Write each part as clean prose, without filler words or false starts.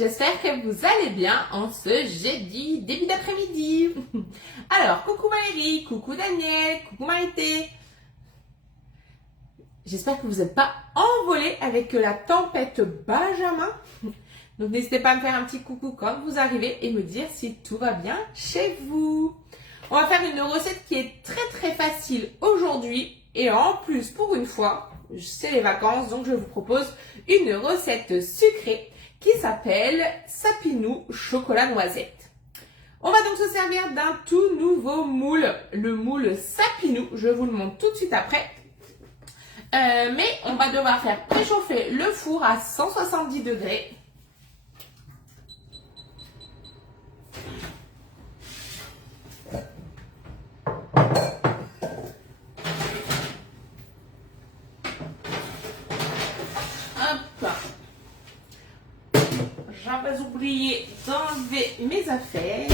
j'espère que vous allez bien en ce jeudi, début d'après-midi. Alors, coucou Valérie, coucou Daniel, coucou Marité. J'espère que vous n'êtes pas envolés avec la tempête Benjamin. Donc, n'hésitez pas à me faire un petit coucou quand vous arrivez et me dire si tout va bien chez vous. On va faire une recette qui est très facile aujourd'hui. Et en plus, pour une fois, c'est les vacances, donc je vous propose une recette sucrée qui s'appelle Sapinou chocolat noisette. On va donc se servir d'un tout nouveau moule, le moule Sapinou. Je vous le montre tout de suite après. Mais on va devoir faire préchauffer le four à 170 degrés. J'avais oublié d'enlever mes affaires.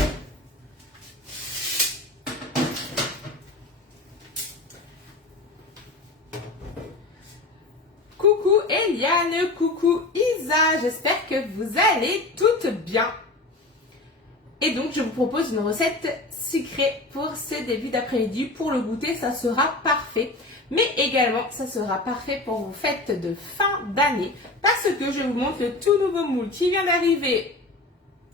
Coucou Eliane, coucou Isa, j'espère que vous allez toutes bien. Et donc je vous propose une recette sucrée pour ce début d'après-midi. Pour le goûter, ça sera parfait. Mais également, ça sera parfait pour vos fêtes de fin d'année. Parce que je vous montre le tout nouveau moule qui vient d'arriver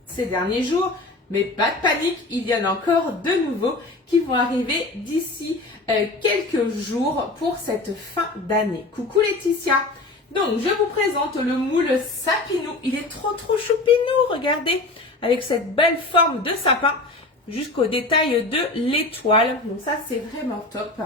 ces derniers jours. Mais pas de panique, il y en a encore de nouveaux qui vont arriver d'ici quelques jours pour cette fin d'année. Coucou Laetitia. Donc, je vous présente le moule Sapinou. Il est trop choupinou, regardez, avec cette belle forme de sapin jusqu'au détail de l'étoile. Donc ça, c'est vraiment top.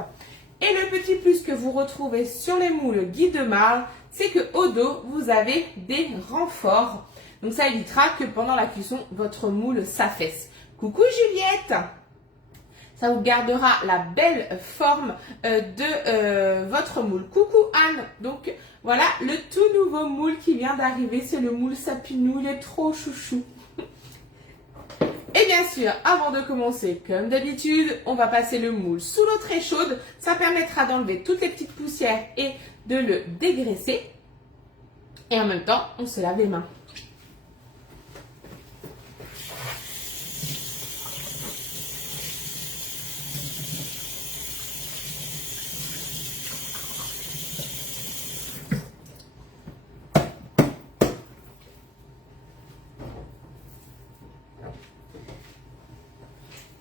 Et le petit plus que vous retrouvez sur les moules Guy de Marle, c'est qu'au dos, vous avez des renforts. Donc ça évitera que pendant la cuisson, votre moule s'affaisse. Coucou Juliette! Ça vous gardera la belle forme de votre moule. Coucou Anne! Donc voilà le tout nouveau moule qui vient d'arriver, c'est le moule Sapinou, il est trop chouchou. Et bien sûr, avant de commencer, comme d'habitude, on va passer le moule sous l'eau très chaude. Ça permettra d'enlever toutes les petites poussières et de le dégraisser. Et en même temps, on se lave les mains.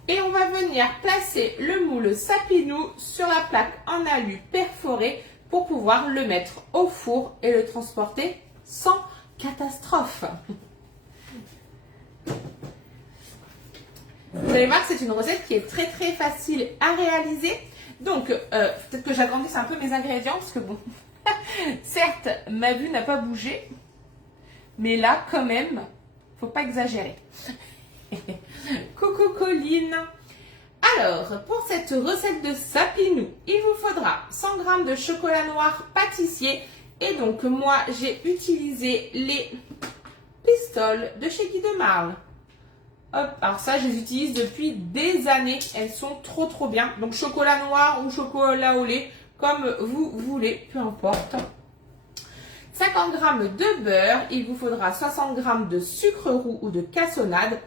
Et on va venir placer le moule Sapinou sur la plaque en alu perforée pour pouvoir le mettre au four et le transporter sans catastrophe. Vous allez voir que c'est une recette qui est très facile à réaliser. Donc, peut-être que j'agrandisse un peu mes ingrédients parce que bon, certes, ma vue n'a pas bougé, mais là, quand même, faut pas exagérer. Coucou Colline. Alors, pour cette recette de Sapinou, il vous faudra 100 g de chocolat noir pâtissier. Et donc, moi, j'ai utilisé les pistoles de chez Guy de Marle. Hop, alors ça, je les utilise depuis des années. Elles sont trop bien. Donc, chocolat noir ou chocolat au lait, comme vous voulez, peu importe. 50 g de beurre. Il vous faudra 60 g de sucre roux ou de cassonade.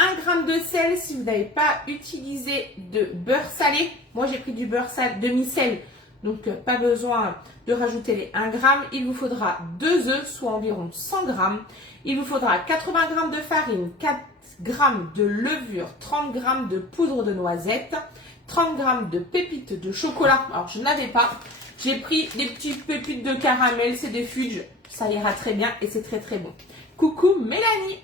1 g de sel si vous n'avez pas utilisé de beurre salé. Moi, j'ai pris du beurre salé, demi-sel, donc pas besoin de rajouter les 1 g. Il vous faudra 2 œufs, soit environ 100 g. Il vous faudra 80 g de farine, 4 g de levure, 30 g de poudre de noisette, 30 g de pépites de chocolat. Alors, je n'avais pas. J'ai pris des petites pépites de caramel, c'est des fudges. Ça ira très bien et c'est très bon. Coucou Mélanie!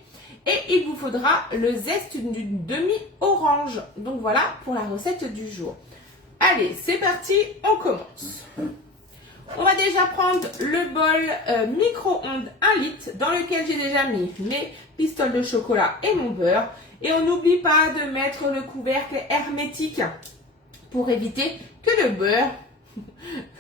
Et il vous faudra le zeste d'une demi-orange. Donc voilà pour la recette du jour. Allez, c'est parti, on commence. On va déjà prendre le bol micro-ondes 1 litre dans lequel j'ai déjà mis mes pistoles de chocolat et mon beurre. Et on n'oublie pas de mettre le couvercle hermétique pour éviter que le beurre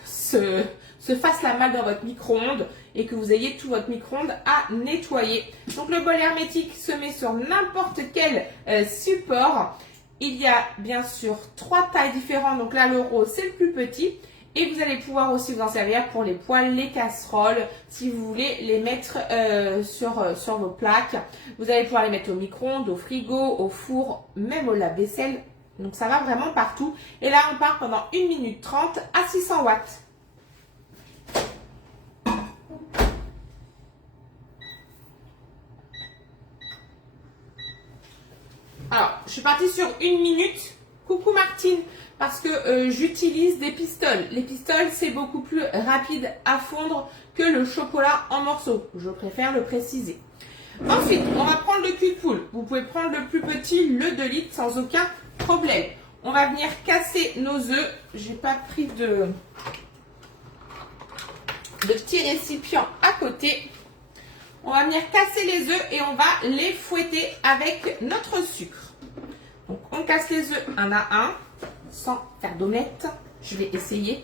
se fasse la malle dans votre micro-ondes et que vous ayez tout votre micro-ondes à nettoyer. Donc le bol hermétique se met sur n'importe quel support. Il y a bien sûr 3 tailles différentes. Donc là, le rose, c'est le plus petit. Et vous allez pouvoir aussi vous en servir pour les poêles, les casseroles, si vous voulez les mettre sur vos plaques. Vous allez pouvoir les mettre au micro-ondes, au frigo, au four, même au lave-vaisselle. Donc ça va vraiment partout. Et là, on part pendant 1 minute 30 à 600 watts. Alors, je suis partie sur 1 minute. Coucou Martine, parce que j'utilise des pistoles. Les pistoles, c'est beaucoup plus rapide à fondre que le chocolat en morceaux. Je préfère le préciser. Ensuite, on va prendre le cul de poule. Vous pouvez prendre le plus petit, le 2 litres, sans aucun problème. On va venir casser nos œufs. J'ai pas pris de petits récipients à côté. On va venir casser les œufs et on va les fouetter avec notre sucre. Donc, on casse les œufs un à un, sans faire d'omelette. Je vais essayer.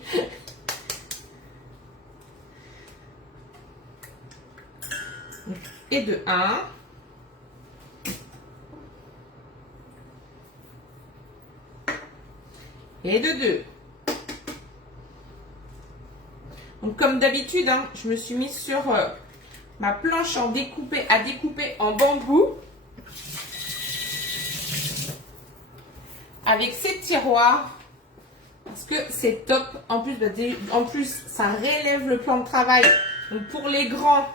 Et de 1. Et de 2. Donc, comme d'habitude, hein, je me suis mise sur ma planche à découper en bambou. Avec ces tiroirs, parce que c'est top. En plus, ça relève le plan de travail. Donc pour les grands,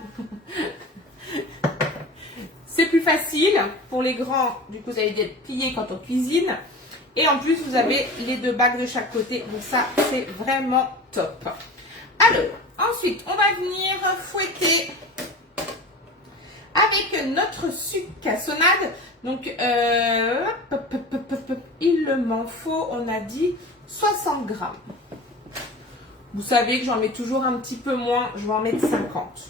c'est plus facile. Pour les grands, du coup, vous allez être plié quand on cuisine. Et en plus, vous avez les 2 bacs de chaque côté. Donc ça, c'est vraiment top. Alors, ensuite, on va venir fouetter avec notre sucre cassonade. Donc, il m'en faut, on a dit, 60 grammes. Vous savez que j'en mets toujours un petit peu moins. Je vais en mettre 50.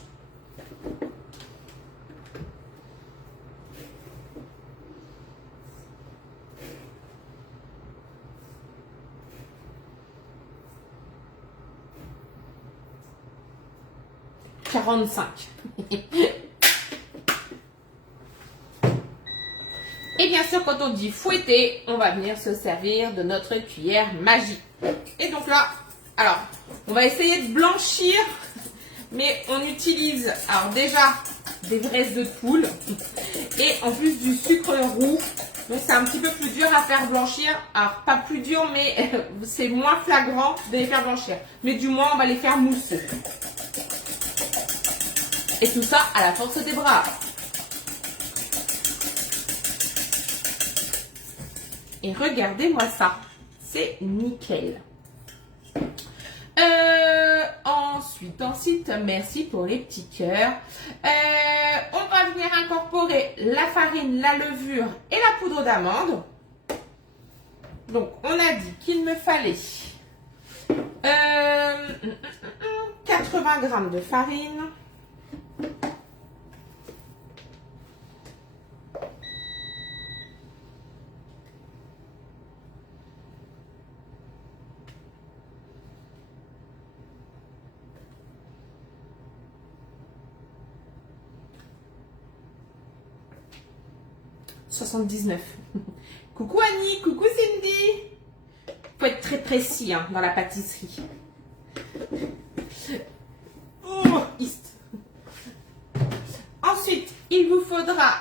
« 45. Et bien sûr, quand on dit fouetter, on va venir se servir de notre cuillère magique. Et donc là, alors, on va essayer de blanchir, mais on utilise, alors déjà, des vrais œufs de poule et en plus du sucre roux. Donc c'est un petit peu plus dur à faire blanchir. Alors, pas plus dur, mais c'est moins flagrant de les faire blanchir. Mais du moins, on va les faire mousseux. Et tout ça à la force des bras. Et regardez-moi ça, c'est nickel. Ensuite, merci pour les petits cœurs. On va venir incorporer la farine, la levure et la poudre d'amande. Donc, on a dit qu'il me fallait 80 g de farine. « 79. Coucou Annie, coucou Cindy. Faut être très précis hein, dans la pâtisserie. Oh, ensuite, il vous faudra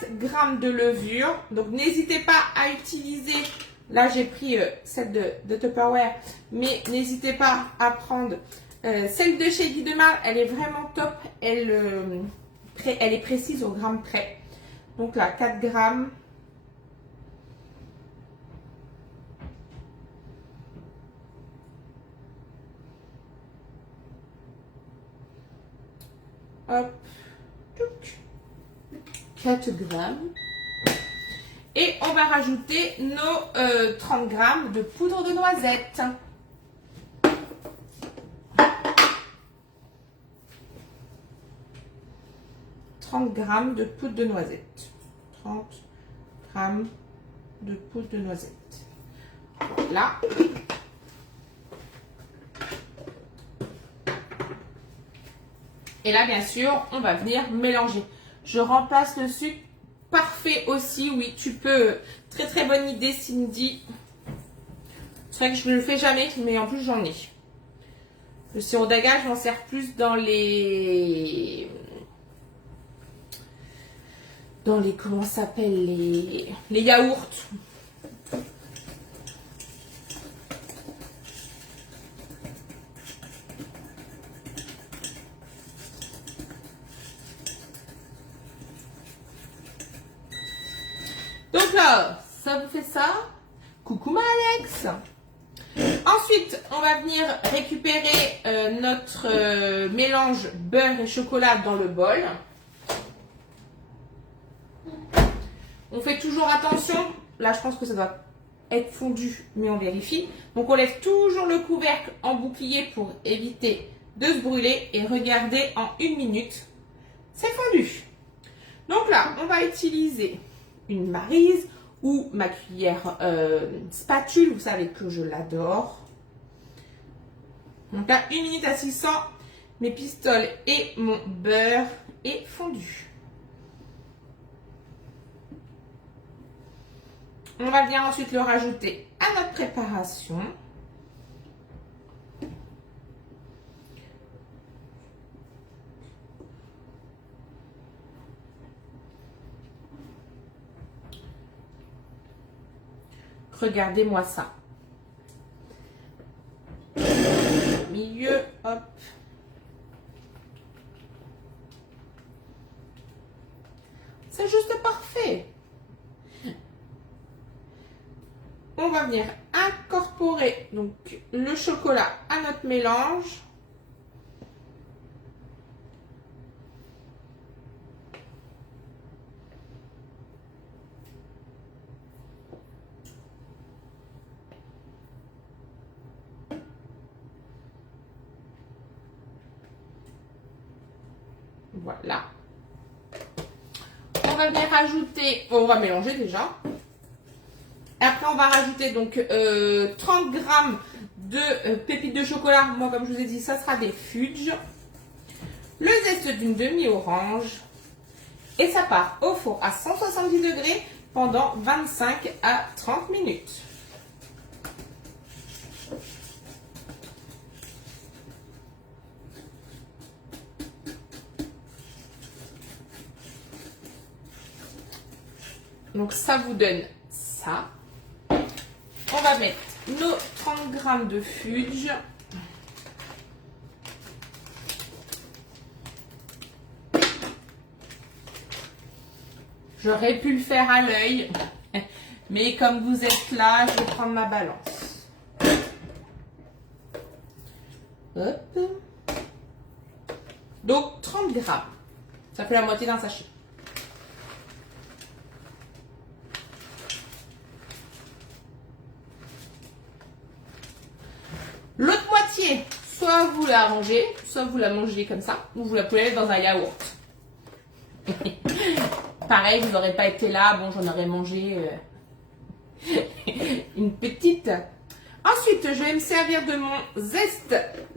4 g de levure. Donc, n'hésitez pas à utiliser. Là, j'ai pris celle de Tupperware. Mais n'hésitez pas à prendre celle de chez Guy Demar. Elle est vraiment top. Elle est précise au gramme près. Donc là, 4 grammes. Hop. 4 grammes. Et on va rajouter nos 30 grammes de poudre de noisette. Grammes de poudre de noisette. 30 grammes de poudre de noisette. Là. Et là, bien sûr, on va venir mélanger. Je remplace le sucre. Parfait aussi, oui, tu peux. Très très bonne idée, Cindy. C'est vrai que je ne le fais jamais, mais en plus j'en ai. Le sirop d'agave, je m'en sers plus dans les... comment ça s'appelle, les yaourts. Donc là, ça vous fait ça. Coucou ma Alex. Ensuite, on va venir récupérer notre mélange beurre et chocolat dans le bol. On fait toujours attention. Là, je pense que ça doit être fondu, mais on vérifie. Donc, on laisse toujours le couvercle en bouclier pour éviter de se brûler. Et regardez, en 1 minute, c'est fondu. Donc là, on va utiliser une maryse ou ma cuillère spatule. Vous savez que je l'adore. Donc là, 1 minute à 600, mes pistoles et mon beurre est fondu. On va venir ensuite le rajouter à notre préparation. Regardez-moi ça. Milieu, hop. C'est juste parfait. On va venir incorporer donc le chocolat à notre mélange. Voilà. On va venir rajouter, on va mélanger déjà. Après, on va rajouter donc 30 grammes de pépites de chocolat. Moi, comme je vous ai dit, ça sera des fudges. Le zeste d'une demi-orange. Et ça part au four à 170 degrés pendant 25 à 30 minutes. Donc, ça vous donne ça. On va mettre nos 30 grammes de fudge. J'aurais pu le faire à l'œil, mais comme vous êtes là, je vais prendre ma balance. Hop. Donc 30 grammes. Ça fait la moitié d'un sachet. L'autre moitié, soit vous la rangez, soit vous la mangez comme ça, ou vous la pouvez mettre dans un yaourt. Pareil, vous n'aurez pas été là, bon, j'en aurais mangé une petite. Ensuite, je vais me servir de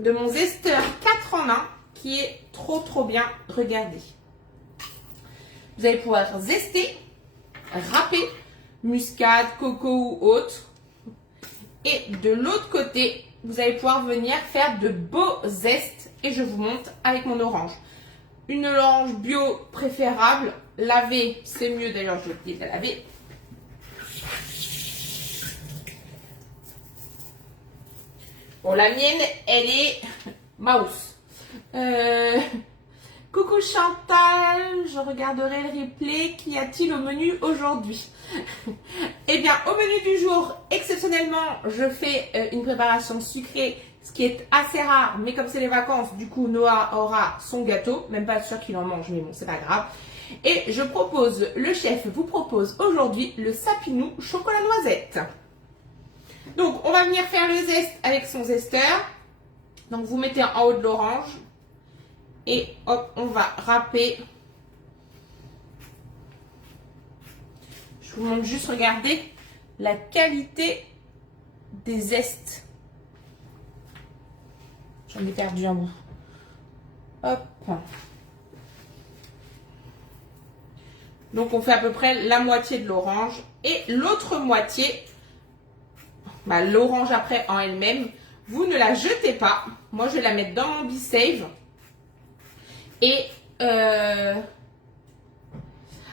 mon zesteur 4 en 1, qui est trop bien. Regardez. Vous allez pouvoir zester, râper, muscade, coco ou autre. Et de l'autre côté, vous allez pouvoir venir faire de beaux zestes. Et je vous montre avec mon orange. Une orange bio préférable. Laver, c'est mieux. D'ailleurs, je vais oublier de la laver. Bon, la mienne, elle est mouse. Coucou Chantal, je regarderai le replay. Qu'y a-t-il au menu aujourd'hui? Eh bien, au menu du jour, exceptionnellement, je fais une préparation sucrée, ce qui est assez rare, mais comme c'est les vacances, du coup, Noah aura son gâteau. Même pas sûr qu'il en mange, mais bon, c'est pas grave. Et le chef vous propose aujourd'hui le sapinou chocolat noisette. Donc, on va venir faire le zeste avec son zesteur. Donc, vous mettez en haut de l'orange. Et hop, on va râper. Je vous montre juste, regardez la qualité des zestes. J'en ai perdu un bout. Hop. Donc, on fait à peu près la moitié de l'orange. Et l'autre moitié, l'orange après en elle-même, vous ne la jetez pas. Moi, je vais la mettre dans mon Be-Save. Et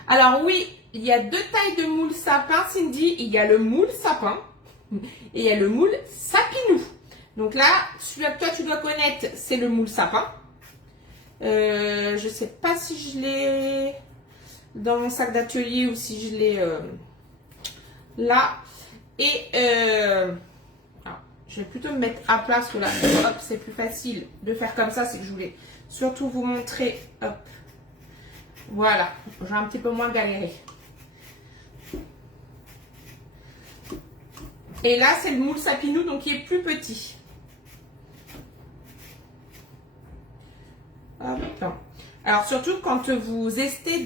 alors oui, il y a deux tailles de moule sapin, Cindy. Il y a le moule sapin et il y a le moule sapinou. Donc là, celui que toi tu dois connaître, c'est le moule sapin. Je sais pas si je l'ai dans mon sac d'atelier ou si je l'ai là. Et je vais plutôt me mettre à plat parce que là, hop, c'est plus facile de faire comme ça. C'est que je voulais surtout vous montrer. Hop, voilà, j'ai un petit peu moins galéré. Et là, c'est le moule sapinou, donc il est plus petit. Hop. Alors surtout quand vous estez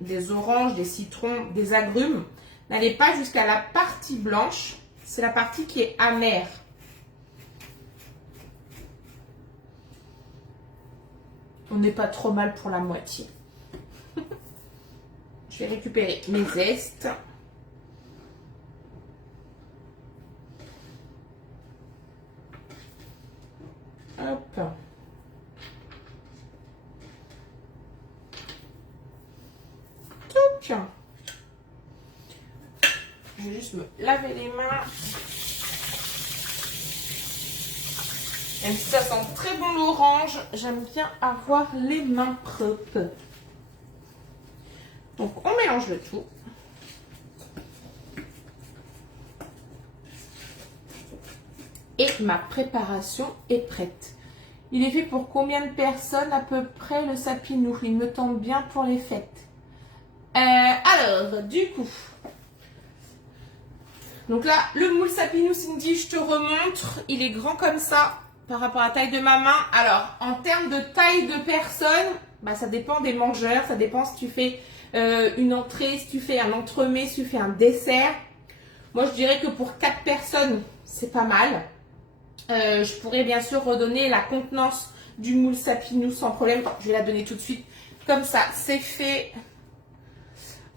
des oranges, des citrons, des agrumes, n'allez pas jusqu'à la partie blanche. C'est la partie qui est amère. On n'est pas trop mal pour la moitié. Je vais récupérer mes zestes. Hop. Touc. Je vais juste me laver les mains. Même si ça sent très bon l'orange, j'aime bien avoir les mains propres. Donc on mélange le tout. Et ma préparation est prête. Il est fait pour combien de personnes à peu près le sapinou? Il me tente bien pour les fêtes. Alors, du coup... Donc là, le moule sapinou, Cindy, je te remontre. Il est grand comme ça par rapport à la taille de ma main. Alors, en termes de taille de personne, bah, ça dépend des mangeurs. Ça dépend si tu fais une entrée, si tu fais un entremets, si tu fais un dessert. Moi, je dirais que pour 4 personnes, c'est pas mal. Je pourrais bien sûr redonner la contenance du moule sapinou sans problème. Je vais la donner tout de suite. Comme ça, c'est fait.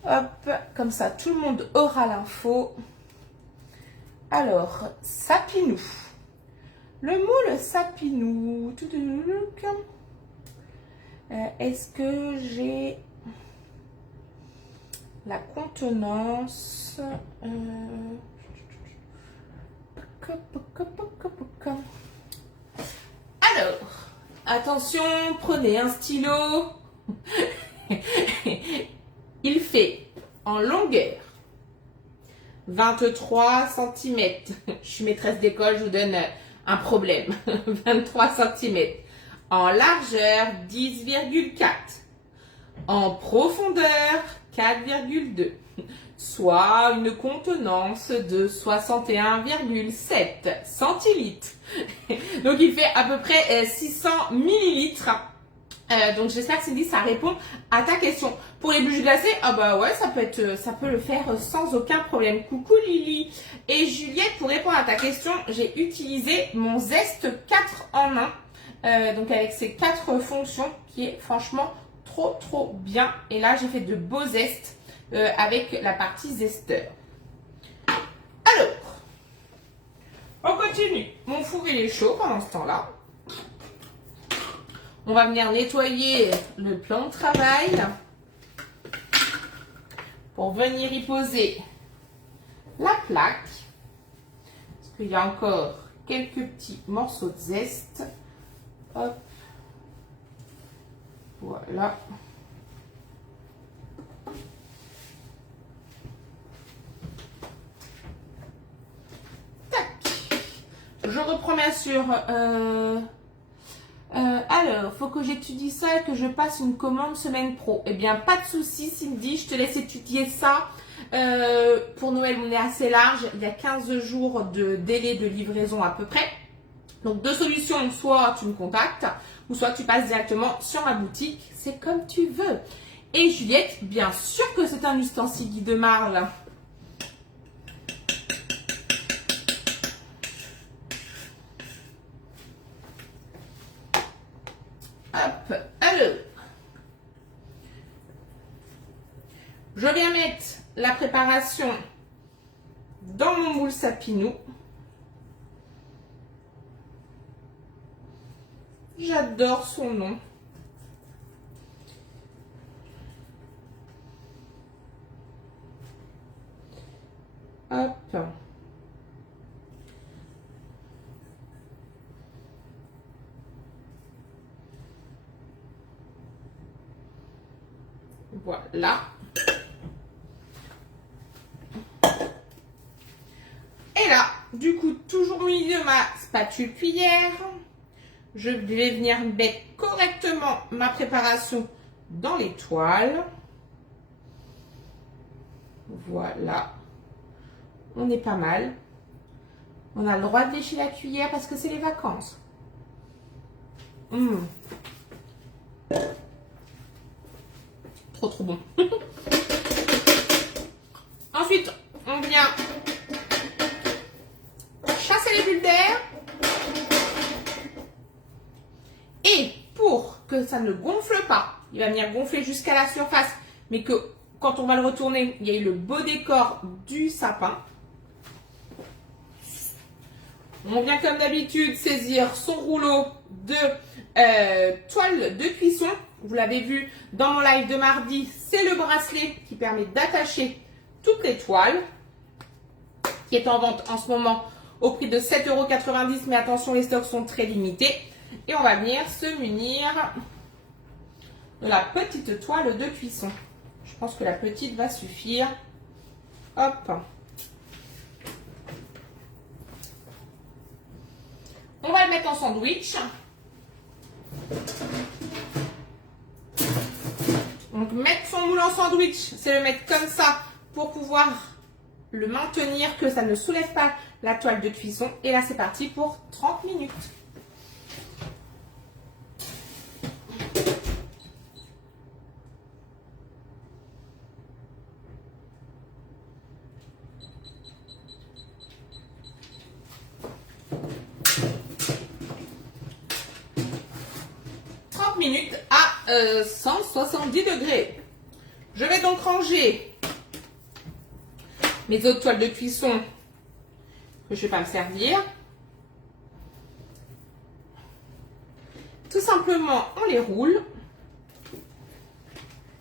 Hop, comme ça, tout le monde aura l'info. Alors, sapinou. Le moule sapinou. Est-ce que j'ai la contenance? Alors, attention, prenez un stylo. Il fait en longueur 23 cm. Je suis maîtresse d'école, je vous donne un problème. 23 cm. En largeur, 10,4. En profondeur, 4,2. Soit une contenance de 61,7 centilitres. Donc il fait à peu près 600 millilitres. Donc j'espère que Cindy, ça répond à ta question. Pour les bûches glacées, ah bah ouais, ça peut le faire sans aucun problème. Coucou Lily. Et Juliette, pour répondre à ta question, j'ai utilisé mon zeste 4 en 1. Donc avec ces 4 fonctions qui est franchement trop bien. Et là, j'ai fait de beaux zestes avec la partie zesteur. Alors, on continue. Mon four il est chaud pendant ce temps-là. On va venir nettoyer le plan de travail pour venir y poser la plaque. Parce qu'il y a encore quelques petits morceaux de zeste. Hop. Voilà. Tac. Je reprends bien sûr... alors, faut que j'étudie ça et que je passe une commande semaine pro. Eh bien, pas de souci, Cindy, je te laisse étudier ça. Pour Noël, on est assez large. Il y a 15 jours de délai de livraison à peu près. Donc, deux solutions. Soit tu me contactes, ou soit tu passes directement sur ma boutique. C'est comme tu veux. Et Juliette, bien sûr que c'est un ustensile Guy de Marle. Hop, alors, je viens mettre la préparation dans mon moule sapinou. J'adore son nom. Hop. Voilà. Et là, du coup, toujours au milieu de ma spatule cuillère, je vais venir mettre correctement ma préparation dans les toiles. Voilà. On est pas mal. On a le droit de lécher la cuillère parce que c'est les vacances. Trop bon. Ensuite, on vient chasser les bulles d'air. Et pour que ça ne gonfle pas, il va venir gonfler jusqu'à la surface, mais que quand on va le retourner, il y a eu le beau décor du sapin. On vient comme d'habitude saisir son rouleau de toile de cuisson. Vous l'avez vu dans mon live de mardi, c'est le bracelet qui permet d'attacher toutes les toiles, qui est en vente en ce moment au prix de 7,90 €. Mais attention, les stocks sont très limités. Et on va venir se munir de la petite toile de cuisson. Je pense que la petite va suffire. Hop. On va le mettre en sandwich. Donc mettre son moule en sandwich, c'est le mettre comme ça pour pouvoir le maintenir, que ça ne soulève pas la toile de cuisson. Et là, c'est parti pour 30 minutes. Minutes à 170 degrés. Je vais donc ranger mes autres toiles de cuisson que je ne vais pas me servir. Tout simplement, on les roule.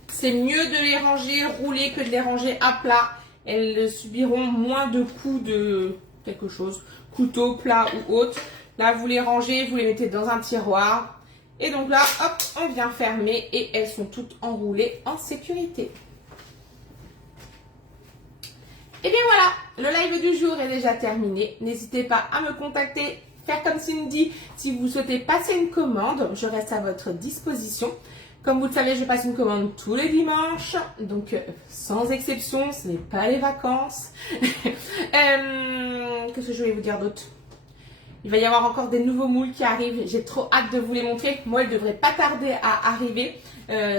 C'est mieux de les ranger roulés que de les ranger à plat. Elles subiront moins de coups de quelque chose, couteau, plat ou autre. Là, vous les rangez, vous les mettez dans un tiroir. Et donc là, hop, on vient fermer et elles sont toutes enroulées en sécurité. Et bien voilà, le live du jour est déjà terminé. N'hésitez pas à me contacter, faire comme Cindy si vous souhaitez passer une commande. Je reste à votre disposition. Comme vous le savez, je passe une commande tous les dimanches. Donc, sans exception, ce n'est pas les vacances. Qu'est-ce que je voulais vous dire d'autre ? Il va y avoir encore des nouveaux moules qui arrivent. J'ai trop hâte de vous les montrer. Moi, ils ne devraient pas tarder à arriver.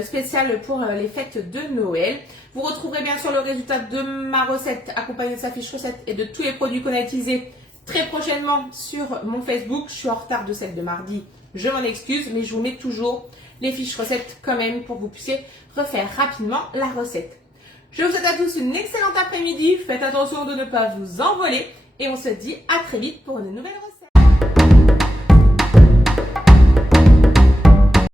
Spécial pour les fêtes de Noël. Vous retrouverez bien sûr le résultat de ma recette accompagnée de sa fiche recette et de tous les produits qu'on a utilisés très prochainement sur mon Facebook. Je suis en retard de celle de mardi. Je m'en excuse, mais je vous mets toujours les fiches recettes quand même pour que vous puissiez refaire rapidement la recette. Je vous souhaite à tous une excellente après-midi. Faites attention de ne pas vous envoler. Et on se dit à très vite pour une nouvelle recette.